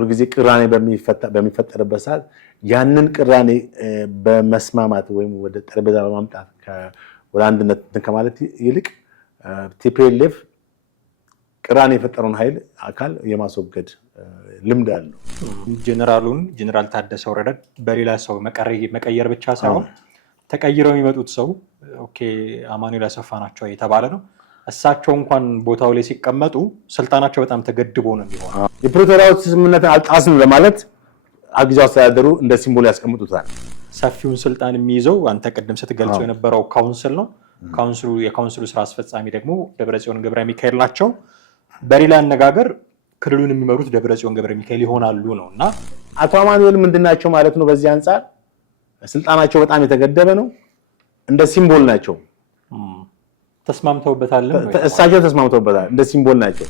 ሁሉ ጊዜ ቅራኔ በሚፈጠርበት ሰዓት ያንን ቅራኔ በመስማማት ወይም ወደ ጠረጴዛ በማምጣት ወደ አንድነት ከማለት ይልቅ ቲፒኤልኤፍ ቅራኔ የፈጠረውን ኃይል አካል የማስወገድ ልምድ አለው። ጀነራል ታደሰ ወረደ በሌላ ሰው መቀየር ብቻ ሳይሆን ተቀይረው የሚመጡት ሰው አማኑኤል አሰፋ ናቸው የተባለ ነው። እሳቸው እንኳን ቦታው ላይ ሲቀመጡ ስልጣናቸው በጣም ተገድቦ ነው የሚሆነው። የፕሪቶሪያው ስምምነት አልጣስም ለማለት ጊዜያዊ አስተዳደሩ እንደ ሲምቦል ያስቀምጡታል። ሰፊውን ስልጣን የሚይዘው አንተ ቅድም ስትገልጸው የነበረው ካውንስል ነው። የካውንስሉ ስራ አስፈጻሚ ደግሞ ደብረጽዮን ገብረ ሚካኤል ናቸው። በሌላ አነጋገር ክልሉን የሚመሩት ደብረጽዮን ገብረ ሚካኤል ይሆናሉ ነውና አቶ አማኑኤል ምንድናቸው ማለት ነው? በዚህ አንፃር ስልጣናቸው በጣም የተገደበ ነው። እንደ ሲምቦል ናቸው። ተስማምተውበታል። እሳቸው ተስማምተውበታል። እንደ ሲምቦል ናቸው።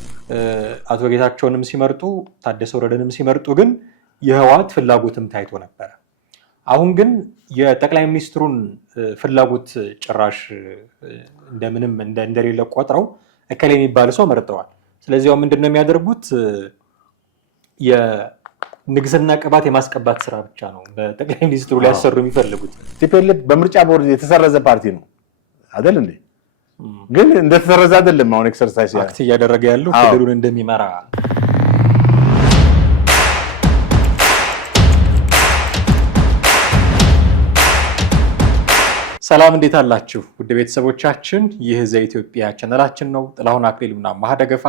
አቶ ጌታቸውንም ሲመርጡ ታደሰ ወረደንም ሲመርጡ ግን የህወሓት ፍላጎትም ታይቶ ነበር። አሁን ግን የጠቅላይ ሚኒስትሩን ፍላጎት ጭራሽ እንደምንም እንደሌለ ቆጥረው እከሌ የሚባል ሰው መርጠዋል። ስለዚህ ምንድነው የሚያደርጉት? የንግስና ቅባት የማስቀባት ስራ ብቻ ነው በጠቅላይ ሚኒስትሩ ሊያሰሩ የሚፈልጉት። ቲፒኤልኤፍ በምርጫ ቦርድ የተሰረዘ ፓርቲ ነው አይደል እንዴ? ግን እንደተሰረዘ አይደለም አሁን ኤክሰርሳይዝ አክት እያደረገ ያለው ክልሉን እንደሚመራ። ሰላም እንዴት አላችሁ ውድ ቤተሰቦቻችን? ይህ ዘኢትዮጵያ ቻናላችን ነው። ጥላሁን አክሊሉና ማህደገፋ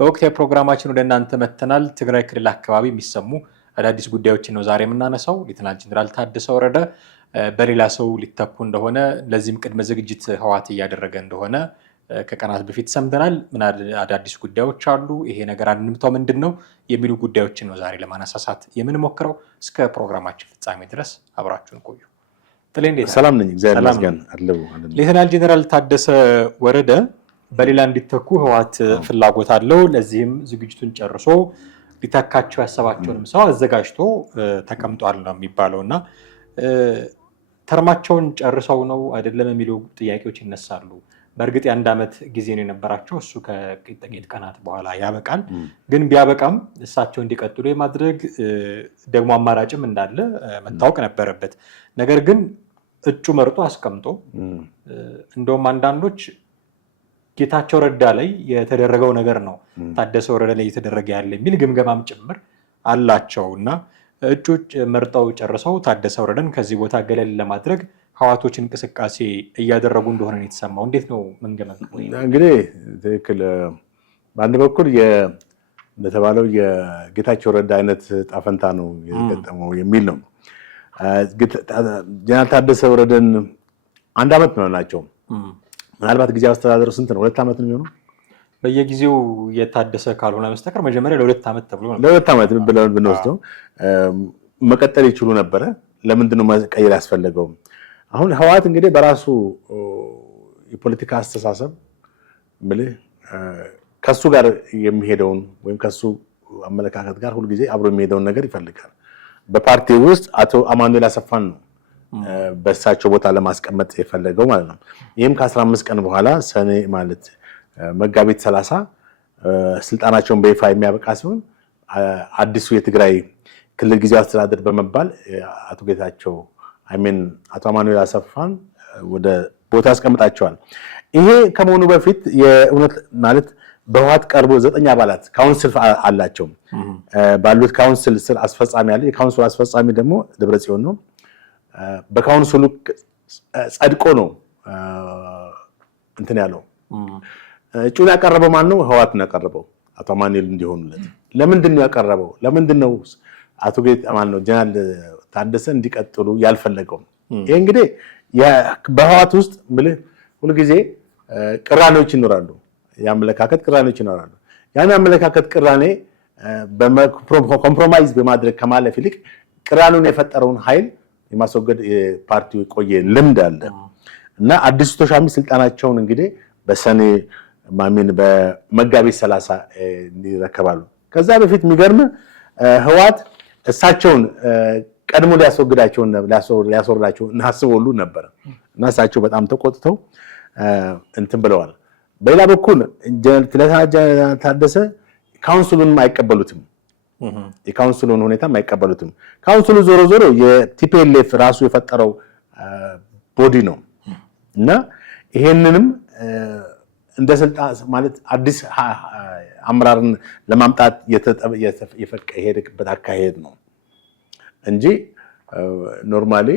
በወቅታዊ ፕሮግራማችን ወደ እናንተ መተናል። ትግራይ ክልል አካባቢ የሚሰሙ አዳዲስ ጉዳዮችን ነው ዛሬ የምናነሳው። ሌተናል ጀነራል ታደሰ ወረደ በሌላ ሰው ሊተኩ እንደሆነ ለዚህም ቅድመ ዝግጅት ህወሓት እያደረገ እንደሆነ ከቀናት በፊት ሰምተናል። ምን አዳዲስ ጉዳዮች አሉ? ይሄ ነገር አንድምታው ምንድነው? የሚሉ ጉዳዮችን ነው ዛሬ ለማነሳሳት የምንሞክረው። እስከ ፕሮግራማችን ፍጻሜ ድረስ አብራችሁን ቆዩ። ሰላም ነኝ፣ እግዚአብሔር ይመስገን አለው። ሌተናል ጀነራል ታደሰ ወረደ በሌላ እንዲተኩ ህወሓት ፍላጎት አለው። ለዚህም ዝግጅቱን ጨርሶ ሊተካቸው ያሰባቸውንም ሰው አዘጋጅቶ ተቀምጧል ነው የሚባለውና ተርማቸውን ጨርሰው ነው አይደለም የሚሉ ጥያቄዎች ይነሳሉ። በእርግጥ የአንድ ዓመት ጊዜ ነው የነበራቸው። እሱ ከጥቂት ቀናት በኋላ ያበቃል። ግን ቢያበቃም እሳቸው እንዲቀጥሉ የማድረግ ደግሞ አማራጭም እንዳለ መታወቅ ነበረበት። ነገር ግን እጩ መርጦ አስቀምጦ እንደውም አንዳንዶች ጌታቸው ረዳ ላይ የተደረገው ነገር ነው ታደሰ ወረደ ላይ የተደረገ ያለ የሚል ግምገማም ጭምር አላቸው እና እጩ መርጠው ጨርሰው ታደሰ ወረደን ከዚህ ቦታ ገለል ለማድረግ ህወሓቶች እንቅስቃሴ እያደረጉ እንደሆነ ነው የተሰማው። እንዴት ነው መንገመገው? እንግዲህ ትክክል በአንድ በኩል እንደተባለው የጌታቸው ረዳ አይነት ጣፈንታ ነው የገጠመው የሚል ነው። ጀነራል ታደሰ ወረደን አንድ ዓመት ነው ናቸው። ምናልባት ጊዜያዊ አስተዳደሩ ስንት ነው? 2 ዓመት ነው የሚሆነው። በየጊዜው የታደሰ ካልሆነ በስተቀር መጀመሪያ ለ2 ዓመት ተብሎ ነው። ለ2 ዓመት ብለን ብንወስደው መቀጠል ይችሉ ነበረ። ለምንድን ነው መቀየር ያስፈለገው? አሁን ህወሓት እንግዲህ በራሱ የፖለቲካ አስተሳሰብ ከሱ ጋር የሚሄደውን ወይም ከሱ አመለካከት ጋር ሁሉ ጊዜ አብሮ የሚሄደውን ነገር ይፈልጋል። በፓርቲ ውስጥ አቶ አማኑኤል አሰፋን ነው በእሳቸው ቦታ ለማስቀመጥ የፈለገው ማለት ነው። ይህም ከ15 ቀን በኋላ ሰኔ ማለት መጋቢት 30 ስልጣናቸውን በይፋ የሚያበቃ ሲሆን አዲሱ የትግራይ ክልል ጊዜያዊ አስተዳደር በመባል አቶ ጌታቸው አቶ አማኑኤል አሰፋን ወደ ቦታ ያስቀምጣቸዋል። ይሄ ከመሆኑ በፊት የእውነት ማለት በህወሓት ቀርቦ 9 አባላት ካውንስል አላቸው። ባሉት ካውንስል ስር አስፈጻሚ አለ። የካውንስሉ አስፈጻሚ ደግሞ ደብረጽዮን ነው። በካውንስሉ ጸድቆ ነው እንትን ያለው። እጩን ያቀረበው ማን ነው? ህወሓት ነው ያቀረበው አቶ አማኑኤል እንዲሆኑለት። ለምንድን ነው ያቀረበው? ለምንድን ነው አቶ ጀነራል ታደሰ እንዲቀጥሉ ያልፈለገው? ይሄ እንግዲህ በህወሓት ውስጥ ሁሉ ጊዜ ቅራኔዎች ይኖራሉ። የአመለካከት ቅራኔዎች ይኖራሉ። ያን አመለካከት ቅራኔ ኮምፕሮማይዝ በማድረግ ከማለፍ ይልቅ ቅራኔውን የፈጠረውን ኃይል የማስወገድ የፓርቲው የቆየ ልምድ አለ እና አዲሱ ተሿሚ ስልጣናቸውን እንግዲህ በመጋቢት 30 ይረከባሉ። ከዛ በፊት የሚገርም ህወሓት እሳቸውን ቀድሞ ሊያስወርዳቸው እናስበሉ ነበር እና እሳቸው በጣም ተቆጥተው እንትን ብለዋል። በሌላ በኩል ጀነራል ታደሰ ካውንስሉንም አይቀበሉትም። የካውንስሉን ሁኔታ አይቀበሉትም። ካውንስሉ ዞሮ ዞሮ የቲፒኤልኤፍ ራሱ የፈጠረው ቦዲ ነው እና ይሄንንም እንደ ስልጣን ማለት አዲስ አመራርን ለማምጣት የሄደበት አካሄድ ነው እንጂ ኖርማሊ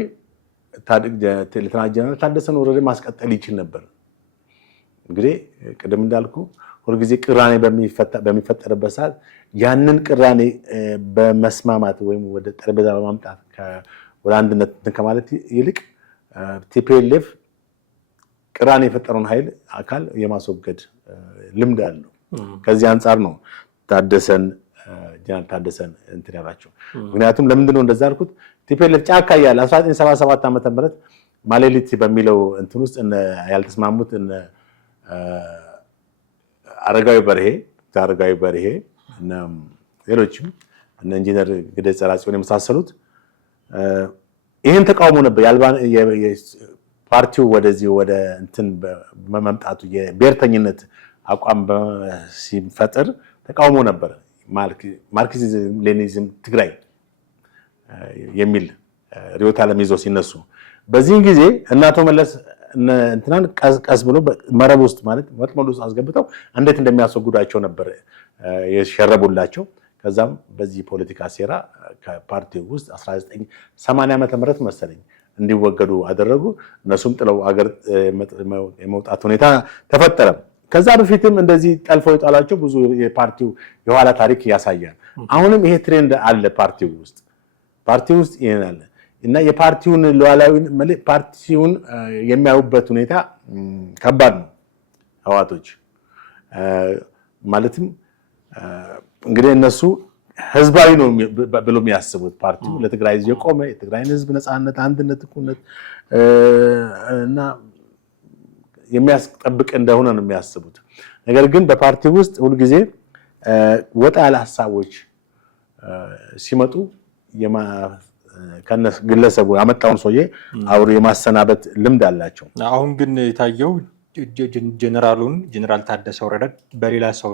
ሌተናንት ጀነራል ታደሰን ወረደ ማስቀጠል ይችል ነበር። እንግዲህ ቅድም እንዳልኩ ሁልጊዜ ቅራኔ በሚፈጠርበት ሰዓት ያንን ቅራኔ በመስማማት ወይም ወደ ጠረጴዛ በማምጣት ወደ አንድነት ከማለት ይልቅ ቲፒኤልኤፍ ቅራኔ የፈጠረውን ኃይል አካል የማስወገድ ልምድ አለው። ከዚህ አንጻር ነው ጀነራል ታደሰን እንትን ያላቸው። ምክንያቱም ለምንድነው እንደዛ አልኩት? ቲፒኤልኤፍ ጫካ ያለ 1977 ዓመተ ምህረት ማሌሊት በሚለው እንትን ውስጥ ያልተስማሙት አረጋዊ በርሄ እና ሌሎችም እነ ኢንጂነር ግደይ ጸራጽዮን የመሳሰሉት ይህን ተቃውሞ ነበር። ፓርቲው ወደዚህ ወደ እንትን በመምጣቱ የብሔርተኝነት አቋም ሲፈጥር ተቃውሞ ነበር። ማርክሲዝም ሌኒኒዝም ትግራይ የሚል ርዕዮተ ዓለም ይዘው ሲነሱ በዚህ ጊዜ እናቶ መለስ እንትናን ቀስ ብሎ መረብ ውስጥ ማለት ወጥመድ ውስጥ አስገብተው እንዴት እንደሚያስወግዷቸው ነበር የሸረቡላቸው። ከዛም በዚህ ፖለቲካ ሴራ ከፓርቲው ውስጥ 1980 ዓመተ ምህረት መሰለኝ እንዲወገዱ አደረጉ። እነሱም ጥለው አገር የመውጣት ሁኔታ ተፈጠረ። ከዛ በፊትም እንደዚህ ጠልፈው የጣሏቸው ብዙ የፓርቲው የኋላ ታሪክ ያሳያል። አሁንም ይሄ ትሬንድ አለ ፓርቲው ውስጥ ይሄን አለ እና የፓርቲውን ፓርቲውን የሚያዩበት ሁኔታ ከባድ ነው። ህዋቶች ማለትም እንግዲህ እነሱ ህዝባዊ ነው ብሎ የሚያስቡት ፓርቲው ለትግራይ ህዝብ የቆመ የትግራይን ህዝብ ነፃነት፣ አንድነት፣ እኩልነት እና የሚያስጠብቅ እንደሆነ ነው የሚያስቡት። ነገር ግን በፓርቲው ውስጥ ሁልጊዜ ወጣ ያለ ሀሳቦች ሲመጡ ግለሰቡ ያመጣውን ሰውዬ አብሮ የማሰናበት ልምድ አላቸው። አሁን ግን የታየው ጀነራል ታደሰ ወረደ በሌላ ሰው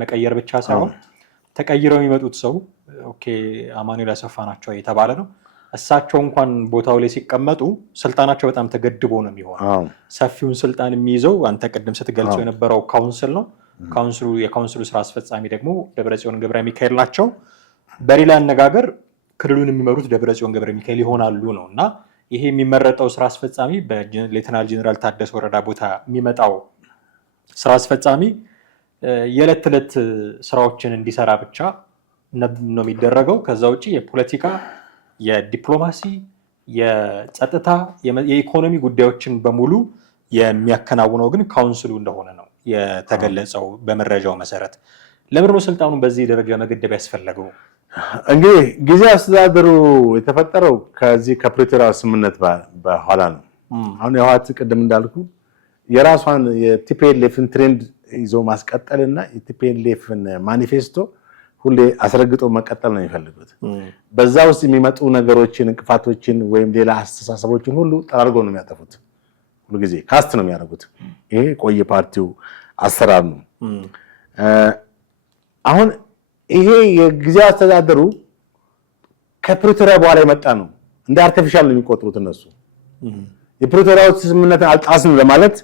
መቀየር ብቻ ሳይሆን ተቀይረው የሚመጡት ሰው አማኑኤል አሰፋ ናቸው የተባለ ነው። እሳቸው እንኳን ቦታው ላይ ሲቀመጡ ስልጣናቸው በጣም ተገድቦ ነው የሚሆነው። ሰፊውን ስልጣን የሚይዘው አንተ ቅድም ስትገልጸው የነበረው ካውንስል ነው። የካውንስሉ ስራ አስፈጻሚ ደግሞ ደብረጽዮን ገብረ ሚካኤል ናቸው። በሌላ አነጋገር ክልሉን የሚመሩት ደብረጽዮን ገብረ ሚካኤል ይሆናሉ ነው እና ይሄ የሚመረጠው ስራ አስፈጻሚ በሌተናል ጀነራል ታደሰ ወረዳ ቦታ የሚመጣው ስራ አስፈጻሚ የዕለት ተዕለት ስራዎችን እንዲሰራ ብቻ ነው የሚደረገው። ከዛ ውጪ የፖለቲካ፣ የዲፕሎማሲ፣ የጸጥታ፣ የኢኮኖሚ ጉዳዮችን በሙሉ የሚያከናውነው ግን ካውንስሉ እንደሆነ ነው የተገለጸው በመረጃው መሰረት። ለምን ነው ስልጣኑን በዚህ ደረጃ መገደብ ያስፈለገው? እንግዲህ ጊዜያዊ አስተዳደሩ የተፈጠረው ከዚህ ከፕሪቶሪያ ስምምነት በኋላ ነው። አሁን የህወሓት ቅድም እንዳልኩ የራሷን የቲፒኤልኤፍን ትሬንድ ይዞ ማስቀጠልና የቲፒኤልኤፍን ማኒፌስቶ ሁሌ አስረግጦ መቀጠል ነው የሚፈልጉት። በዛ ውስጥ የሚመጡ ነገሮችን፣ እንቅፋቶችን ወይም ሌላ አስተሳሰቦችን ሁሉ ጠራርጎ ነው የሚያጠፉት። ሁሉ ጊዜ ካስት ነው የሚያደርጉት። ይሄ ቆየ ፓርቲው አሰራር ነው። አሁን ይሄ የጊዜያዊ አስተዳደሩ ከፕሪቶሪያ በኋላ የመጣ ነው። እንደ አርቲፊሻል ነው የሚቆጥሩት እነሱ። የፕሪቶሪያው ስምምነትን አልጣስንም ለማለት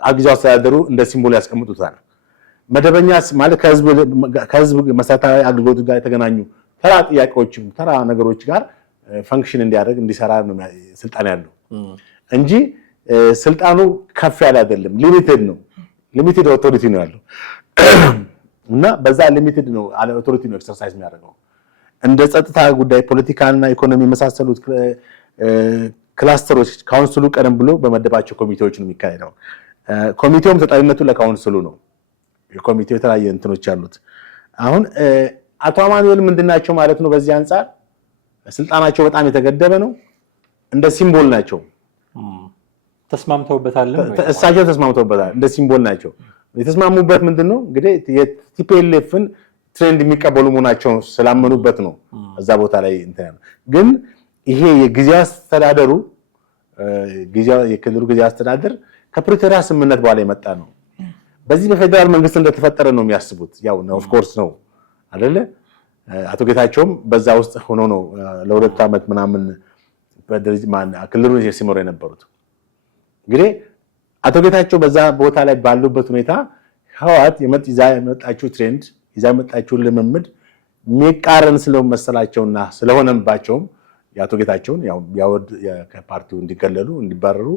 ጊዜያዊ አስተዳደሩ እንደ ሲምቦል ያስቀምጡታል። መደበኛ ማለት ከህዝብ መሰረታዊ አገልግሎት ጋር የተገናኙ ተራ ጥያቄዎችም ተራ ነገሮች ጋር ፈንክሽን እንዲያደርግ እንዲሰራ ነው ስልጣን ያለው እንጂ ስልጣኑ ከፍ ያለ አይደለም። ሊሚትድ ነው። ሊሚትድ ኦቶሪቲ ነው ያለው እና በዛ ሊሚትድ ነው ኦቶሪቲ ነው ኤክሰርሳይዝ የሚያደርገው። እንደ ጸጥታ ጉዳይ፣ ፖለቲካና ኢኮኖሚ የመሳሰሉት ክላስተሮች ካውንስሉ ቀደም ብሎ በመደባቸው ኮሚቴዎች ነው የሚካሄደው። ኮሚቴውም ተጠሪነቱ ለካውንስሉ ነው። የኮሚቴው የተለያየ እንትኖች አሉት። አሁን አቶ አማኑኤል ምንድናቸው ማለት ነው? በዚህ አንጻር ስልጣናቸው በጣም የተገደበ ነው። እንደ ሲምቦል ናቸው። ተስማምተውበታል። እሳቸው ተስማምተውበታል። እንደ ሲምቦል ናቸው። የተስማሙበት ምንድነው? እንግዲህ የቲፒኤልኤፍን ትሬንድ የሚቀበሉ መሆናቸው ስላመኑበት ነው እዛ ቦታ ላይ እንትን። ግን ይሄ የጊዜያዊ አስተዳደሩ የክልሉ ጊዜያዊ አስተዳደር ከፕሪቶሪያ ስምምነት በኋላ የመጣ ነው። በዚህ በፌደራል መንግስት እንደተፈጠረ ነው የሚያስቡት። ያው ነው ኦፍ ኮርስ ነው አይደለ? አቶ ጌታቸውም በዛ ውስጥ ሆኖ ነው ለ2 ዓመት ምናምን ክልሉን ሲመሩ የነበሩት። እንግዲህ አቶ ጌታቸው በዛ ቦታ ላይ ባሉበት ሁኔታ ህወሓት ይዛ የመጣችው ትሬንድ ይዛ የመጣችው ልምምድ የሚቃረን ስለመሰላቸውና ስለሆነባቸውም የአቶ ጌታቸውን ከፓርቲው እንዲገለሉ እንዲባረሩ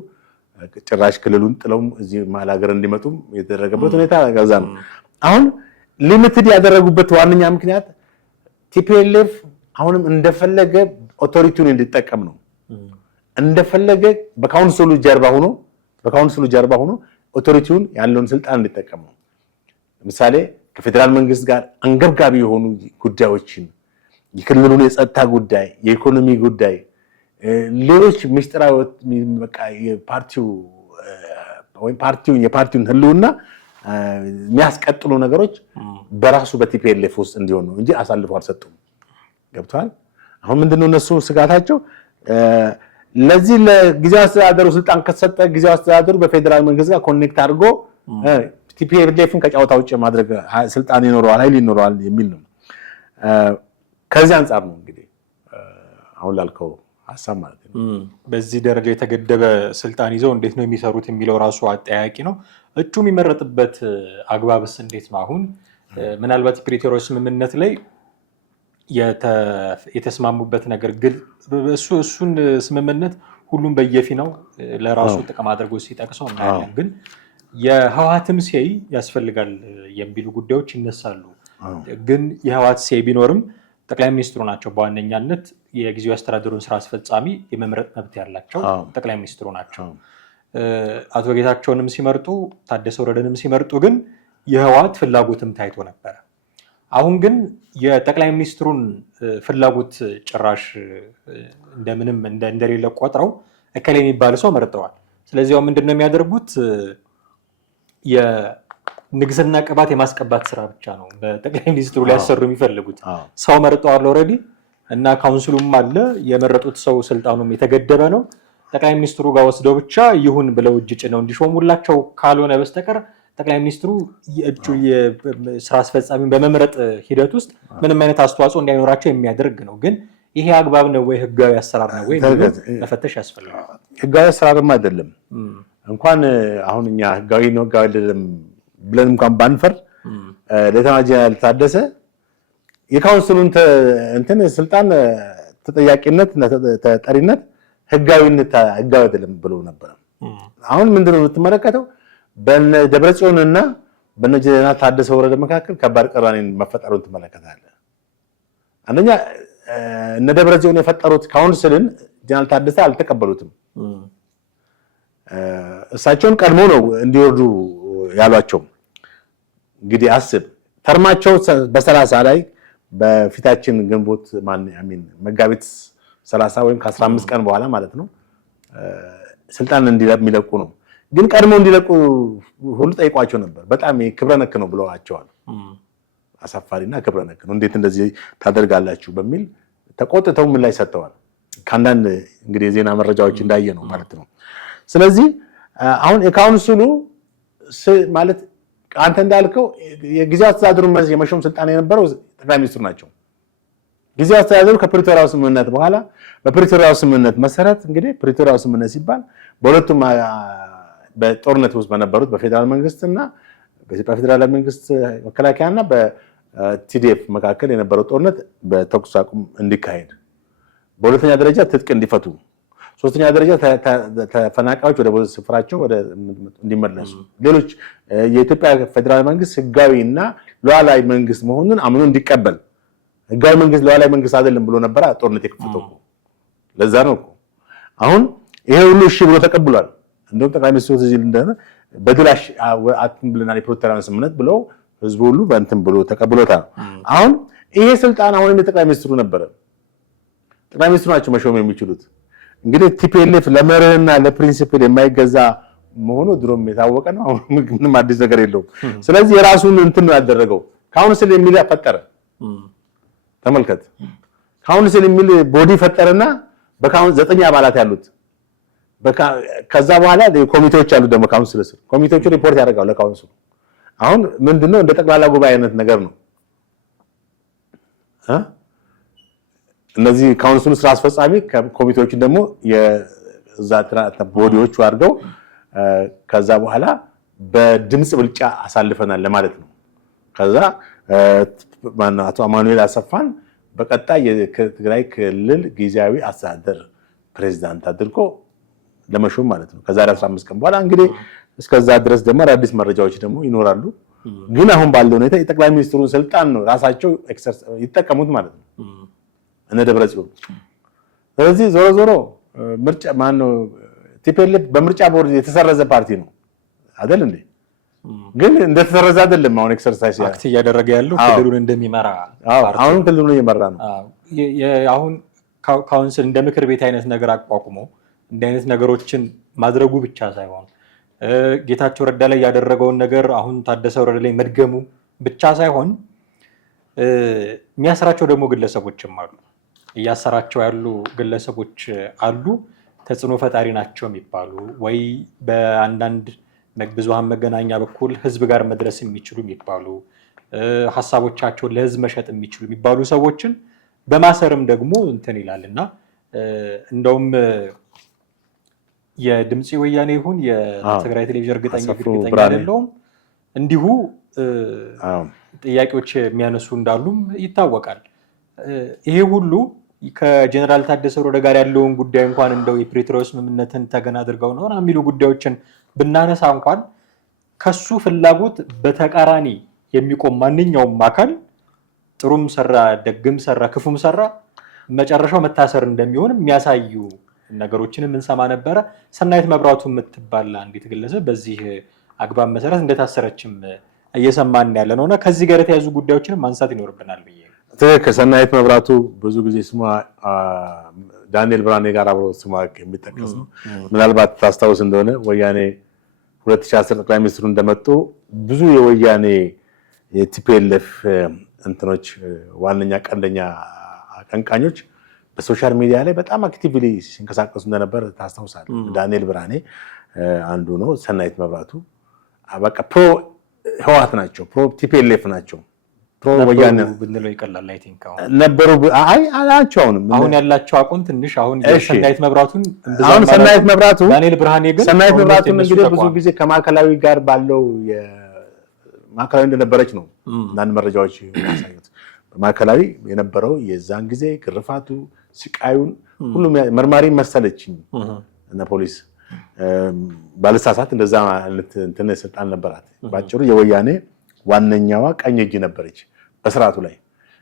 ጭራሽ ክልሉን ጥለው እዚህ መሀል ሀገር እንዲመጡም የተደረገበት ሁኔታ ከዛ ነው። አሁን ሊሚትድ ያደረጉበት ዋነኛ ምክንያት ቲፒኤልኤፍ አሁንም እንደፈለገ ኦቶሪቲውን እንዲጠቀም ነው። እንደፈለገ በካውንስሉ ጀርባ ሆኖ ኦቶሪቲውን ያለውን ስልጣን እንዲጠቀም ነው። ለምሳሌ ከፌደራል መንግስት ጋር አንገብጋቢ የሆኑ ጉዳዮችን የክልሉን የጸጥታ ጉዳይ፣ የኢኮኖሚ ጉዳይ፣ ሌሎች ምስጢራዊ በቃ የፓርቲውን ህልውና የሚያስቀጥሉ ነገሮች በራሱ በቲፒኤልኤፍ ውስጥ እንዲሆን ነው እንጂ አሳልፈው አልሰጡም። ገብቷል። አሁን ምንድነው እነሱ ስጋታቸው? ለዚህ ለጊዜያዊ አስተዳደሩ ስልጣን ከተሰጠ ጊዜያዊ አስተዳደሩ በፌደራል መንግስት ጋር ኮኔክት አድርጎ ቲፒኤልኤፍን ከጨዋታ ውጭ ማድረግ ስልጣን ይኖረዋል፣ ኃይል ይኖረዋል የሚል ነው። ከዚህ አንጻር ነው እንግዲህ አሁን ላልከው ሀሳብ ማለት ነው። በዚህ ደረጃ የተገደበ ስልጣን ይዘው እንዴት ነው የሚሰሩት የሚለው ራሱ አጠያቂ ነው። እጩ የሚመረጥበት አግባብስ እንዴት ነው? አሁን ምናልባት የፕሪቶሪያ ስምምነት ላይ የተስማሙበት ነገር ግን እሱን ስምምነት ሁሉም በየፊናው ለራሱ ጥቅም አድርጎ ሲጠቅሰው እናያለን። ግን የህወሓትም ሴይ ያስፈልጋል የሚሉ ጉዳዮች ይነሳሉ። ግን የህወሓት ሴይ ቢኖርም ጠቅላይ ሚኒስትሩ ናቸው በዋነኛነት የጊዜያዊ አስተዳደሩን ስራ አስፈጻሚ የመምረጥ መብት ያላቸው ጠቅላይ ሚኒስትሩ ናቸው። አቶ ጌታቸውንም ሲመርጡ ታደሰ ወረደንም ሲመርጡ ግን የህወሓት ፍላጎትም ታይቶ ነበረ። አሁን ግን የጠቅላይ ሚኒስትሩን ፍላጎት ጭራሽ እንደምንም እንደሌለ ቆጥረው እከሌ የሚባል ሰው መርጠዋል። ስለዚህ ምንድነው የሚያደርጉት? የንግስና ቅባት የማስቀባት ስራ ብቻ ነው በጠቅላይ ሚኒስትሩ ሊያሰሩ የሚፈልጉት። ሰው መርጠዋል ኦልሬዲ እና ካውንስሉም አለ። የመረጡት ሰው ስልጣኑም የተገደበ ነው። ጠቅላይ ሚኒስትሩ ጋር ወስደው ብቻ ይሁን ብለው እጅ ጭነው እንዲሾሙላቸው ካልሆነ በስተቀር ጠቅላይ ሚኒስትሩ የእጩ የስራ አስፈጻሚን በመምረጥ ሂደት ውስጥ ምንም አይነት አስተዋጽኦ እንዳይኖራቸው የሚያደርግ ነው። ግን ይሄ አግባብ ነው ወይ? ህጋዊ አሰራር ነው ወይ? መፈተሽ ያስፈልጋል። ህጋዊ አሰራርም አይደለም። እንኳን አሁን እኛ ህጋዊ ነው ህጋዊ አይደለም ብለን እንኳን ባንፈር ሌተና ጀነራል ታደሰ የካውንስሉን ስልጣን ተጠያቂነት እና ተጠሪነት ህጋዊነት ህጋዊ አይደለም ብሎ ነበር። አሁን ምንድነው የምትመለከተው? በነ ደብረጽዮንና በነ ጀነራል ታደሰ ወረደ መካከል ከባድ ቅራኔን መፈጠሩን ትመለከታለህ። አንደኛ እነ ደብረጽዮን የፈጠሩት ካውንስልን ጀነራል ታደሰ አልተቀበሉትም። እሳቸውን ቀድሞ ነው እንዲወርዱ ያሏቸው። እንግዲህ አስብ፣ ተርማቸው በ30 ላይ በፊታችን ግንቦት መጋቢት 30 ወይም ከ15 ቀን በኋላ ማለት ነው ስልጣን እንዲለቁ ነው። ግን ቀድሞ እንዲለቁ ሁሉ ጠይቋቸው ነበር። በጣም ክብረ ነክ ነው ብለዋቸዋል። አሳፋሪና ክብረ ነክ ነው፣ እንዴት እንደዚህ ታደርጋላችሁ በሚል ተቆጥተው ምን ላይ ሰጥተዋል። ከአንዳንድ እንግዲህ የዜና መረጃዎች እንዳየ ነው ማለት ነው። ስለዚህ አሁን የካውንስሉ ማለት አንተ እንዳልከው የጊዜያዊ አስተዳደሩን የመሾም ስልጣን የነበረው ጠቅላይ ሚኒስትሩ ናቸው። ጊዜያዊ አስተዳደሩ ከፕሪቶሪያው ስምምነት በኋላ በፕሪቶሪያው ስምምነት መሰረት እንግዲህ ፕሪቶሪያው ስምምነት ሲባል በሁለቱም በጦርነት ውስጥ በነበሩት በፌደራል መንግስትና በኢትዮጵያ ፌደራል መንግስት መከላከያና በቲዲኤፍ መካከል የነበረው ጦርነት በተኩስ አቁም እንዲካሄድ፣ በሁለተኛ ደረጃ ትጥቅ እንዲፈቱ፣ ሶስተኛ ደረጃ ተፈናቃዮች ወደ ስፍራቸው እንዲመለሱ፣ ሌሎች የኢትዮጵያ ፌደራል መንግስት ህጋዊና ሉዓላዊ መንግስት መሆኑን አምኖ እንዲቀበል፣ ህጋዊ መንግስት ሉዓላዊ መንግስት አይደለም ብሎ ነበር ጦርነት የከፈተው። ለዛ ነው እኮ አሁን ይሄ ሁሉ እሺ ብሎ ተቀብሏል። እንደውም ጠቅላይ ሚኒስትሩ እዚህ እንደሆነ በድላሽ አትም ብለናል የፕሪቶሪያውን ስምምነት ብለው ህዝቡ ሁሉ በእንትን ብሎ ተቀብሎታል። አሁን ይሄ ስልጣን አሁንም የጠቅላይ ሚኒስትሩ ነበረ። ጠቅላይ ሚኒስትሩ ናቸው መሾም የሚችሉት። እንግዲህ ቲፒኤልኤፍ ለመርህና ለፕሪንሲፕል የማይገዛ መሆኑ ድሮም የታወቀ ነው። አሁን ምንም አዲስ ነገር የለውም። ስለዚህ የራሱን እንትን ነው ያደረገው። ካውንስል የሚል ፈጠረ። ተመልከት፣ ካውንስል የሚል ቦዲ ፈጠረና በካውንስል 9 አባላት ያሉት ከዛ በኋላ ኮሚቴዎች አሉ። ደግሞ ካውንስል ስር ኮሚቴዎቹ ሪፖርት ያደርጋሉ ለካውንስሉ። አሁን ምንድነው እንደ ጠቅላላ ጉባኤ አይነት ነገር ነው። እነዚህ ካውንስሉ ስራ አስፈጻሚ ኮሚቴዎችን ደግሞ የዛ ቦዲዎቹ አድርገው ከዛ በኋላ በድምጽ ብልጫ አሳልፈናል ለማለት ነው። ከዛ አቶ አማኑኤል አሰፋን በቀጣይ የትግራይ ክልል ጊዜያዊ አስተዳደር ፕሬዝዳንት አድርጎ ለመሾም ማለት ነው። ከዛሬ 15 ቀን በኋላ እንግዲህ እስከዛ ድረስ ደግሞ አዲስ መረጃዎች ደግሞ ይኖራሉ። ግን አሁን ባለው ሁኔታ የጠቅላይ ሚኒስትሩን ስልጣን ነው ራሳቸው ይጠቀሙት ማለት ነው እነ ደብረጽዮን። ስለዚህ ዞሮ ዞሮ ምርጫ ማነው ቲፒኤልኤፍ በምርጫ ቦርድ የተሰረዘ ፓርቲ ነው አይደል እንዴ? ግን እንደተሰረዘ አይደለም አሁን ኤክሰርሳይዝ አክት እያደረገ ያለው ክልሉን እንደሚመራ አሁን ክልሉን እየመራ ነው። አሁን ካውንስል እንደ ምክር ቤት አይነት ነገር አቋቁሞ እንደ አይነት ነገሮችን ማድረጉ ብቻ ሳይሆን ጌታቸው ረዳ ላይ ያደረገውን ነገር አሁን ታደሰ ወረደ ላይ መድገሙ ብቻ ሳይሆን የሚያሰራቸው ደግሞ ግለሰቦችም አሉ። እያሰራቸው ያሉ ግለሰቦች አሉ ተጽዕኖ ፈጣሪ ናቸው የሚባሉ ወይ በአንዳንድ ብዙሃን መገናኛ በኩል ህዝብ ጋር መድረስ የሚችሉ የሚባሉ ሀሳቦቻቸውን ለህዝብ መሸጥ የሚችሉ የሚባሉ ሰዎችን በማሰርም ደግሞ እንትን ይላልና እንደውም የድምፂ ወያኔ ይሁን የትግራይ ቴሌቪዥን እርግጠኛ አይደለሁም እንዲሁ ጥያቄዎች የሚያነሱ እንዳሉም ይታወቃል። ይሄ ሁሉ ከጀነራል ታደሰ ወረደ ጋር ያለውን ጉዳይ እንኳን እንደው የፕሪቶሪያው ስምምነትን ተገን አድርገው ነው የሚሉ ጉዳዮችን ብናነሳ እንኳን ከሱ ፍላጎት በተቃራኒ የሚቆም ማንኛውም አካል ጥሩም ሰራ ደግም ሰራ ክፉም ሰራ መጨረሻው መታሰር እንደሚሆን የሚያሳዩ ነገሮችንም እንሰማ ነበረ። ሰናይት መብራቱ የምትባል አንዲት ግለሰብ በዚህ አግባብ መሰረት እንደታሰረችም እየሰማን ያለ ነውና ከዚህ ጋር የተያዙ ጉዳዮችንም ማንሳት ይኖርብናል ብዬ ከሰናይት መብራቱ ብዙ ጊዜ ስሟ ዳንኤል ብርሃኔ ጋር አብሮ ስሟ የሚጠቀስ ነው። ምናልባት ታስታውስ እንደሆነ ወያኔ 2010 ጠቅላይ ሚኒስትሩ እንደመጡ ብዙ የወያኔ የቲፒኤልኤፍ እንትኖች ዋነኛ ቀንደኛ አቀንቃኞች በሶሻል ሚዲያ ላይ በጣም አክቲቭሊ ሲንቀሳቀሱ እንደነበር ታስታውሳለህ። ዳንኤል ብርሃኔ አንዱ ነው። ሰናይት መብራቱ በቃ ፕሮ ህወሓት ናቸው፣ ፕሮ ቲፒኤልኤፍ ናቸው። ፕሮ ወያኔ ብንለው ይቀላል አይ ቲንክ ነበሩ። አይ አላቸው አሁን ያላቸው አቋም ትንሽ አሁን ሰናይት መብራቱን ሰናይት መብራቱ ዳንኤል ብርሃኔ ግን ሰናይት መብራቱን እንግዲህ ብዙ ጊዜ ከማዕከላዊ ጋር ባለው ማዕከላዊ እንደነበረች ነው አንዳንድ መረጃዎች የሚያሳዩት። በማዕከላዊ የነበረው የዛን ጊዜ ግርፋቱ ስቃዩን ሁሉም መርማሪ መሰለችኝ እና ፖሊስ ባለሳሳት እንደዛ እንትን ስልጣን ነበራት። ባጭሩ የወያኔ ዋነኛዋ ቀኝ እጅ ነበረች በስርዓቱ ላይ።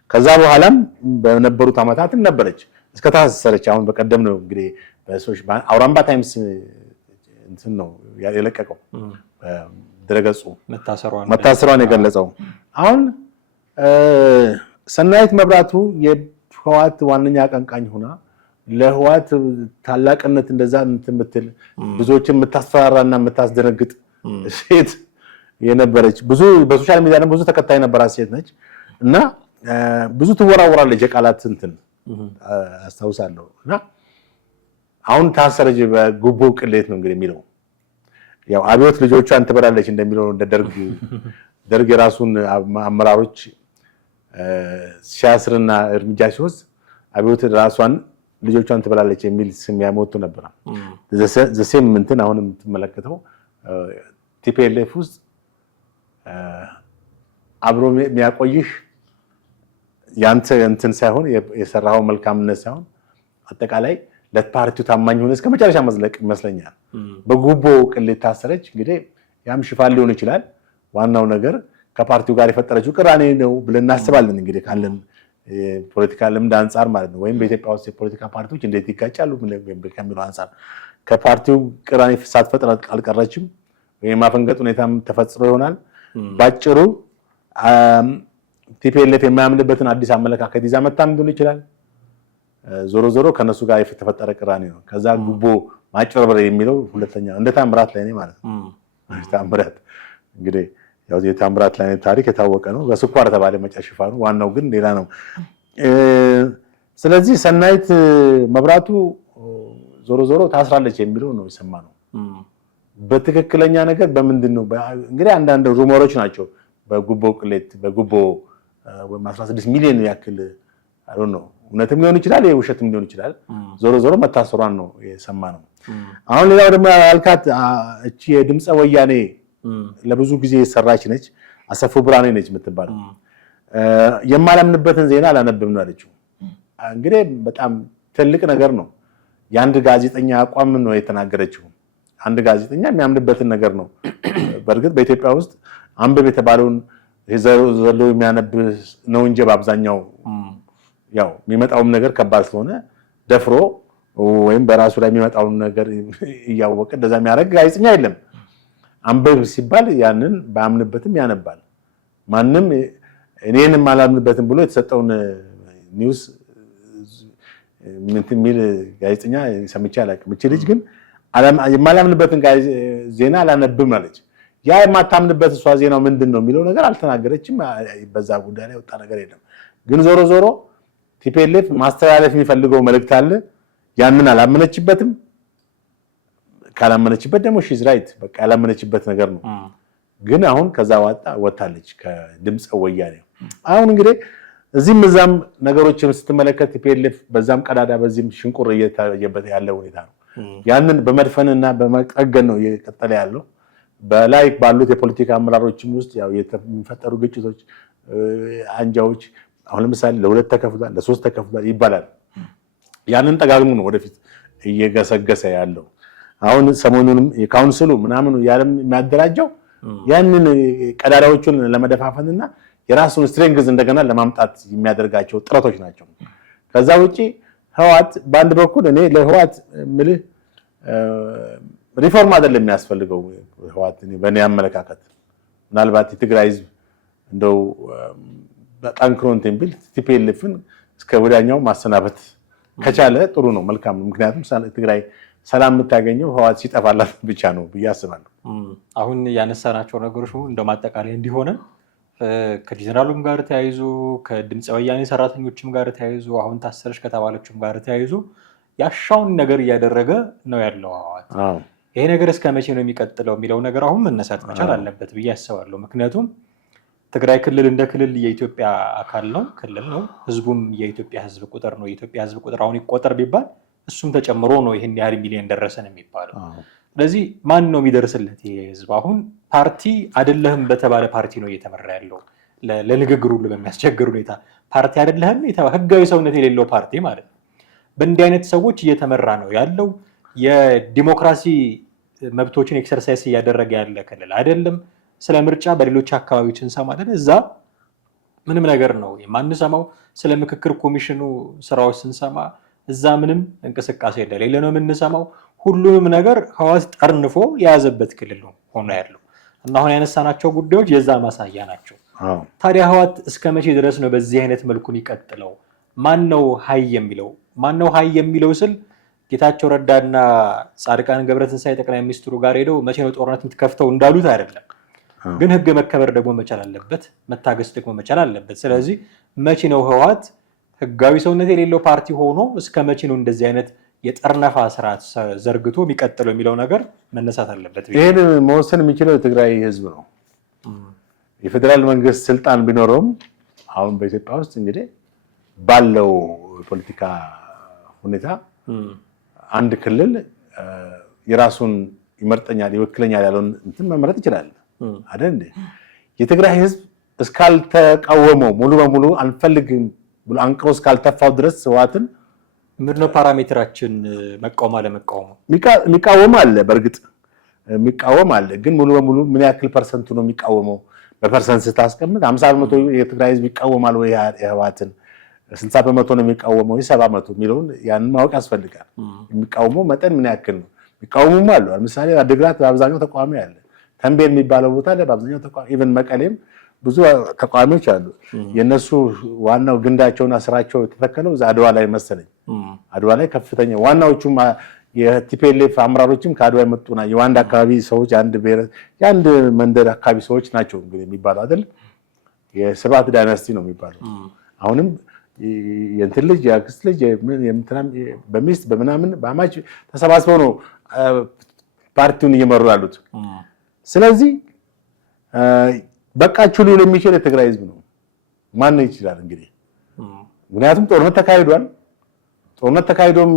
ከዛ በኋላም በነበሩት አመታትን ነበረች እስከ ታሰረች። አሁን በቀደም ነው እንግዲህ አውራምባ ታይምስ እንትን ነው የለቀቀው ድረገጹ መታሰሯን የገለጸው። አሁን ሰናይት መብራቱ የህወሓት ዋነኛ አቀንቃኝ ሆና ለህወሓት ታላቅነት እንደዛ የምትል ብዙዎችን የምታስፈራራና የምታስደነግጥ ሴት የነበረች ብዙ በሶሻል ሚዲያ ብዙ ተከታይ ነበራት ሴት ነች እና ብዙ ትወራወራለች የቃላት እንትን አስታውሳለሁ። እና አሁን ታሰረች በጉቦ ቅሌት ነው እንግዲህ የሚለው ያው አብዮት ልጆቿን ትበላለች እንደሚለው እንደ ደርግ የራሱን አመራሮች ሲያስርና እርምጃ ሲወስድ አብዮት ራሷን ልጆቿን ትበላለች የሚል ስም ያመጡ ነበር። ዘሴም እንትን አሁን የምትመለከተው ቲፒኤልኤፍ ውስጥ አብሮ የሚያቆይህ ያንተ እንትን ሳይሆን የሰራው መልካምነት ሳይሆን አጠቃላይ ለፓርቲው ታማኝ ሆነ እስከ መጨረሻ መዝለቅ ይመስለኛል። በጉቦ ቅሌት ታሰረች። እንግዲህ ያም ሽፋን ሊሆን ይችላል። ዋናው ነገር ከፓርቲው ጋር የፈጠረችው ቅራኔ ነው ብለን እናስባለን። እንግዲህ ካለን ፖለቲካ ልምድ አንጻር ማለት ነው። ወይም በኢትዮጵያ ውስጥ የፖለቲካ ፓርቲዎች እንዴት ይጋጫሉ ከሚለው አንጻር ከፓርቲው ቅራኔ ሳትፈጥር አልቀረችም። ወይም ማፈንገጥ ሁኔታም ተፈጽሮ ይሆናል። ባጭሩ ቲፒኤልኤፍ የማያምንበትን አዲስ አመለካከት ይዛ መጣም ሊሆን ይችላል። ዞሮ ዞሮ ከነሱ ጋር የተፈጠረ ቅራኔ ነው። ከዛ ጉቦ ማጭበርበር የሚለው ሁለተኛ እንደ ታምራት ላይ ማለት ነው። ታምራት እንግዲህ ያው የታምራት ላይ ታሪክ የታወቀ ነው። በስኳር ተባለ መጨረሻ ሽፋኑ፣ ዋናው ግን ሌላ ነው። ስለዚህ ሰናይት መብራቱ ዞሮ ዞሮ ታስራለች የሚለው ነው የሰማነው። በትክክለኛ ነገር በምንድን ነው እንግዲህ አንዳንድ ሩመሮች ናቸው። በጉቦ ቅሌት በጉቦ 16 ሚሊዮን ያክል አሁን ነው እውነትም ሊሆን ይችላል የውሸትም ሊሆን ይችላል ዞሮ ዞሮ መታሰሯን ነው የሰማነው አሁን ሌላው ደግሞ አልካት እቺ የድምፀ ወያኔ ለብዙ ጊዜ ሰራች ነች አሰፉ ብርሃኔ ነች የምትባለው የማላምንበትን ዜና አላነብም ነው አለችው እንግዲህ በጣም ትልቅ ነገር ነው የአንድ ጋዜጠኛ አቋም ነው የተናገረችው አንድ ጋዜጠኛ የሚያምንበትን ነገር ነው በእርግጥ በኢትዮጵያ ውስጥ አንበብ የተባለውን ዘሎ የሚያነብ ነው እንጂ በአብዛኛው ያው የሚመጣውም ነገር ከባድ ስለሆነ ደፍሮ ወይም በራሱ ላይ የሚመጣውን ነገር እያወቀ እንደዛ የሚያደርግ ጋዜጠኛ የለም አንበብ ሲባል ያንን ባያምንበትም ያነባል ማንንም እኔንም አላምንበትም ብሎ የተሰጠውን ኒውስ ምን የሚል ጋዜጠኛ ሰምቼ አላውቅም እቺ ልጅ ግን የማላምንበትን ዜና አላነብም አለች ያ የማታምንበት እሷ ዜናው ምንድነው የሚለው ነገር አልተናገረችም በዛ ጉዳይ ላይ ወጣ ነገር የለም ግን ዞሮ ዞሮ ቲፒኤልኤፍ ማስተላለፍ የሚፈልገው መልእክት አለ ያንን አላመነችበትም ካላመነችበት ደግሞ ሺዝ ራይት በቃ ያላመነችበት ነገር ነው ግን አሁን ከዛ ወጣለች ከድምፀ ወያኔ አሁን እንግዲህ እዚህም እዛም ነገሮችን ስትመለከት ቲፒኤልኤፍ በዛም ቀዳዳ በዚህም ሽንቁር እየታየበት ያለ ሁኔታ ነው ያንን በመድፈንና በመጠገን ነው እየቀጠለ ያለው በላይ ባሉት የፖለቲካ አመራሮችም ውስጥ ያው የሚፈጠሩ ግጭቶች አንጃዎች አሁን ለምሳሌ ለሁለት ተከፍሏል ለሶስት ተከፍሏል ይባላል ያንን ጠጋግሙ ነው ወደፊት እየገሰገሰ ያለው አሁን ሰሞኑንም የካውንስሉ ምናምኑ ያለም የሚያደራጀው ያንን ቀዳዳዎቹን ለመደፋፈንና የራሱን ስትሬንግዝ እንደገና ለማምጣት የሚያደርጋቸው ጥረቶች ናቸው ከዛ ውጪ ህዋት በአንድ በኩል እኔ ለህዋት ምልህ ሪፎርም አይደለም የሚያስፈልገው ህዋት በእኔ አመለካከት ምናልባት የትግራይ ህዝብ እንደው በጣንክሮ እንትን ቢል ቲፒኤልኤፍን እስከ ወዲያኛው ማሰናበት ከቻለ ጥሩ ነው መልካም ምክንያቱም ትግራይ ሰላም የምታገኘው ህዋት ሲጠፋላት ብቻ ነው ብዬ አስባለሁ አሁን ያነሳናቸው ነገሮች እንደማጠቃለያ እንዲሆነ ከጀነራሉም ጋር ተያይዞ ከድምፀ ወያኔ ሰራተኞችም ጋር ተያይዞ አሁን ታሰረች ከተባለችም ጋር ተያይዞ ያሻውን ነገር እያደረገ ነው ያለው ህዋት ይሄ ነገር እስከ መቼ ነው የሚቀጥለው የሚለው ነገር አሁን መነሳት መቻል አለበት ብዬ አስባለሁ ምክንያቱም ትግራይ ክልል እንደ ክልል የኢትዮጵያ አካል ነው ክልል ነው ህዝቡም የኢትዮጵያ ህዝብ ቁጥር ነው የኢትዮጵያ ህዝብ ቁጥር አሁን ይቆጠር ቢባል እሱም ተጨምሮ ነው ይሄን ያህል ሚሊዮን ደረሰን የሚባለው ስለዚህ ማን ነው የሚደርስለት ይሄ ህዝብ አሁን ፓርቲ አይደለህም በተባለ ፓርቲ ነው እየተመራ ያለው ለንግግሩ ሁሉ በሚያስቸግር ሁኔታ ፓርቲ አይደለህም ህጋዊ ሰውነት የሌለው ፓርቲ ማለት ነው በእንዲህ አይነት ሰዎች እየተመራ ነው ያለው የዲሞክራሲ መብቶችን ኤክሰርሳይዝ እያደረገ ያለ ክልል አይደለም ስለ ምርጫ በሌሎች አካባቢዎች እንሰማለን እዛ ምንም ነገር ነው የማንሰማው ስለ ምክክር ኮሚሽኑ ስራዎች ስንሰማ እዛ ምንም እንቅስቃሴ የሌለ ነው የምንሰማው ሁሉንም ነገር ህዋት ጠርንፎ የያዘበት ክልል ነው ሆኖ ያለው እና አሁን ያነሳናቸው ጉዳዮች የዛ ማሳያ ናቸው ታዲያ ህዋት እስከ መቼ ድረስ ነው በዚህ አይነት መልኩ የሚቀጥለው ማነው ሀይ የሚለው ስል ጌታቸው ረዳና ጻድቃን ገብረትንሳኤ ጠቅላይ ሚኒስትሩ ጋር ሄደው መቼ ነው ጦርነት የምትከፍተው እንዳሉት አይደለም ግን ህግ መከበር ደግሞ መቻል አለበት መታገስ ደግሞ መቻል አለበት ስለዚህ መቼ ነው ህዋት ህጋዊ ሰውነት የሌለው ፓርቲ ሆኖ እስከ መቼ ነው እንደዚህ አይነት የጠርነፋ ስርዓት ዘርግቶ የሚቀጥለው የሚለው ነገር መነሳት አለበት ይሄን መወሰን የሚችለው የትግራይ ህዝብ ነው የፌደራል መንግስት ስልጣን ቢኖረውም አሁን በኢትዮጵያ ውስጥ እንግዲህ ባለው የፖለቲካ ሁኔታ አንድ ክልል የራሱን ይመርጠኛል ይወክለኛል ያለውን እንትን መመረጥ ይችላል አይደል እንዴ የትግራይ ህዝብ እስካልተቃወመው ሙሉ በሙሉ አንፈልግም ብሎ አንቀው እስካልተፋው ድረስ ህዋትን ምንድነው ፓራሜትራችን መቃወም አለመቃወም የሚቃወም አለ በእርግጥ የሚቃወም አለ ግን ሙሉ በሙሉ ምን ያክል ፐርሰንቱ ነው የሚቃወመው በፐርሰንት ስታስቀምጥ 50% የትግራይ ህዝብ ይቃወማል ወይ ህዋትን 60% ነው የሚቃወመው 70% የሚለውን ያንን ማወቅ ያስፈልጋል የሚቃወመው መጠን ምን ያክል ነው የሚቃወሙም አሉ ለምሳሌ አድግራት በአብዛኛው ተቃዋሚ አለ ተንቤን የሚባለው ቦታ ላይ በአብዛኛው ተቃዋሚ ኢቭን መቀሌም ብዙ ተቃዋሚዎች አሉ የነሱ ዋናው ግንዳቸውና ስራቸው የተተከለው አድዋ ላይ መሰለኝ አድዋ ላይ ከፍተኛ ዋናዎቹ የቲፒኤልኤፍ አመራሮችም ከአድዋ የመጡና የዋንዳ አካባቢ ሰዎች አንድ መንደር አካባቢ ሰዎች ናቸው እንግዲህ የሚባለው አይደል የስባት ዳይናስቲ ነው የሚባለው አሁንም የእንትን ልጅ የአክስት ልጅ በሚስት በምናምን በአማች ተሰባስበው ነው ፓርቲውን እየመሩ ያሉት ስለዚህ በቃችሁ ሊል የሚችል የትግራይ ህዝብ ነው ማን ይችላል እንግዲህ ምክንያቱም ጦርነት ተካሂዷል። ጦርነት ተካሂዶም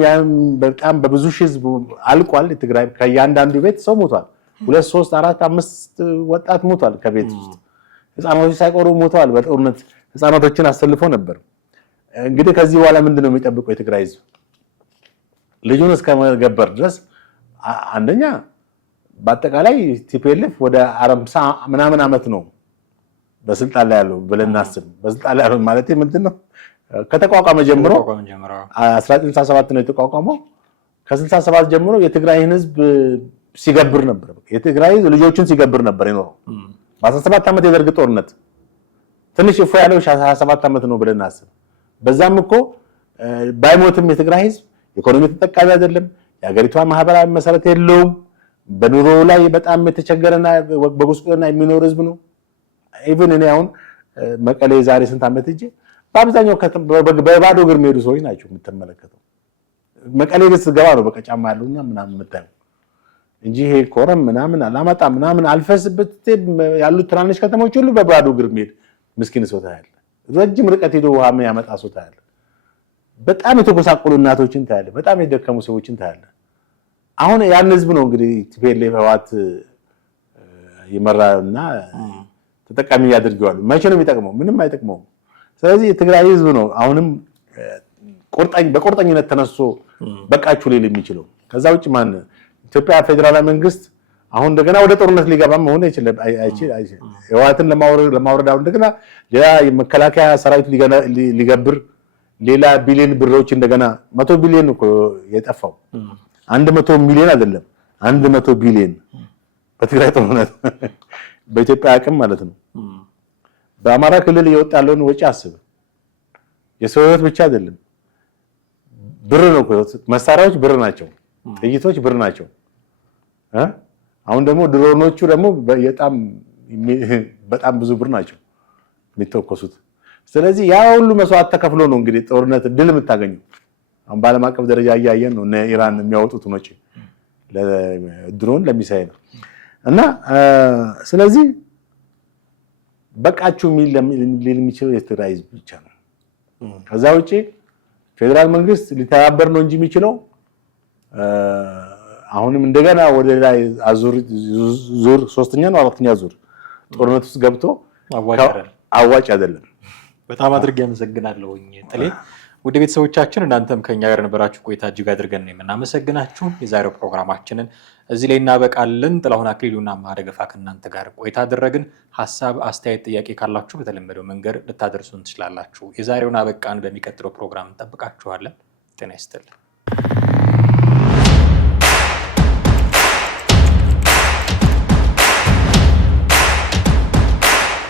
በጣም በብዙ ሺህ ህዝብ አልቋል። ትግራይ ከእያንዳንዱ ቤት ሰው ሞቷል። 2 3 4 5 ወጣት ሞቷል። ከቤት ውስጥ ህፃናቶች ሳይቆሩ ሞተዋል። በጦርነት ህፃናቶችን አሰልፎ ነበር። እንግዲህ ከዚህ በኋላ ምንድነው የሚጠብቀው የትግራይ ህዝብ? ልጁን እስከመገበር ድረስ አንደኛ በአጠቃላይ ቲፒኤልኤፍ ወደ 40 ምናምን ዓመት ነው በስልጣን ላይ ያለው ብለን እናስብ። በስልጣን ላይ ያለው ማለት ምንድነው? ከተቋቋመ ጀምሮ 1967 ነው የተቋቋመው። ከ67 ጀምሮ የትግራይን ህዝብ ሲገብር ነበር። የትግራይ ህዝብ ልጆችን ሲገብር ነበር የኖረው። በ17 ዓመት የደርግ ጦርነት ትንሽ እፎ ያለው 27 ዓመት ነው ብለን እናስብ። በዛም እኮ ባይሞትም የትግራይ ህዝብ ኢኮኖሚ ተጠቃሚ አይደለም። የሀገሪቷ ማህበራዊ መሰረት የለውም። በኑሮ ላይ በጣም የተቸገረና በጉስቁልና የሚኖር ህዝብ ነው። ኢቭን እኔ አሁን መቀሌ ዛሬ ስንት ዓመት እንጂ በአብዛኛው በባዶ እግር የሚሄዱ ሰዎች ናቸው የምትመለከተው። መቀሌ ቤት ስትገባ ነው በቃ ጫማ ያለውና ምናምን የምታየው እንጂ ይሄ ኮረም ምናምን አላማጣ ምናምን አልፈስበት ያሉት ትናንሽ ከተሞች ሁሉ በባዶ እግር የሚሄድ ምስኪን ሰው ታያለ። ረጅም ርቀት ሄዶ ውሃ ያመጣ ሰው ታያለ። በጣም የተጎሳቆሉ እናቶችን ታያለ። በጣም የደከሙ ሰዎችን ታያለ። አሁን ያን ህዝብ ነው እንግዲህ ቲፒኤልኤፍ ህወሓት ይመራና ተጠቃሚ ያደርገዋል። መቼ ነው የሚጠቅመው? ምንም አይጠቅመውም። ስለዚህ የትግራይ ህዝብ ነው አሁንም በቁርጠኝነት ተነስቶ በቃችሁ ሊል የሚችለው። ከዛ ውጭ ማን? ኢትዮጵያ ፌደራላዊ መንግስት አሁን እንደገና ወደ ጦርነት ሊገባ መሆን አይችልም። ህወሓትን ለማውረድ አሁን እንደገና ሌላ የመከላከያ ሰራዊት ሊገብር ሌላ ቢሊዮን ብሮች እንደገና 100 ቢሊዮን እኮ የጠፋው 100 ሚሊዮን አይደለም 100 ቢሊዮን በትግራይ ጦርነት በኢትዮጵያ አቅም ማለት ነው። በአማራ ክልል እየወጣ ያለውን ወጪ አስብ። የሰው ህይወት ብቻ አይደለም ብር ነው። መሳሪያዎች ብር ናቸው፣ ጥይቶች ብር ናቸው። አሁን ደግሞ ድሮኖቹ ደግሞ በጣም ብዙ ብር ናቸው የሚተኮሱት። ስለዚህ ያ ሁሉ መስዋዕት ተከፍሎ ነው እንግዲህ ጦርነት ድል የምታገኘው። አሁን በዓለም አቀፍ ደረጃ እያየን ነው ኢራን የሚያወጡት ወጪ ለድሮን ለሚሳይል እና ስለዚህ በቃችሁ ሊል የሚችለው የትግራይ ህዝብ ብቻ ነው። ከዛ ውጪ ፌደራል መንግስት ሊተባበር ነው እንጂ የሚችለው አሁንም እንደገና ወደ ላይ ዙር ሶስተኛ ነው አራተኛ ዙር ጦርነት ውስጥ ገብቶ አዋጭ አይደለም። በጣም አድርጌ አመሰግናለሁ ጥሌ። ውድ ቤተሰቦቻችን እናንተም ከኛ ጋር ነበራችሁ ቆይታ እጅግ አድርገን ነው የምናመሰግናችሁ። የዛሬው ፕሮግራማችንን እዚህ ላይ እናበቃለን። ጥላሁን አክሊሉና ማረገፋ ከእናንተ ጋር ቆይታ አደረግን። ሀሳብ፣ አስተያየት፣ ጥያቄ ካላችሁ በተለመደው መንገድ ልታደርሱን ትችላላችሁ። የዛሬውን አበቃን። በሚቀጥለው ፕሮግራም እንጠብቃችኋለን። ጤና ይስጥልን።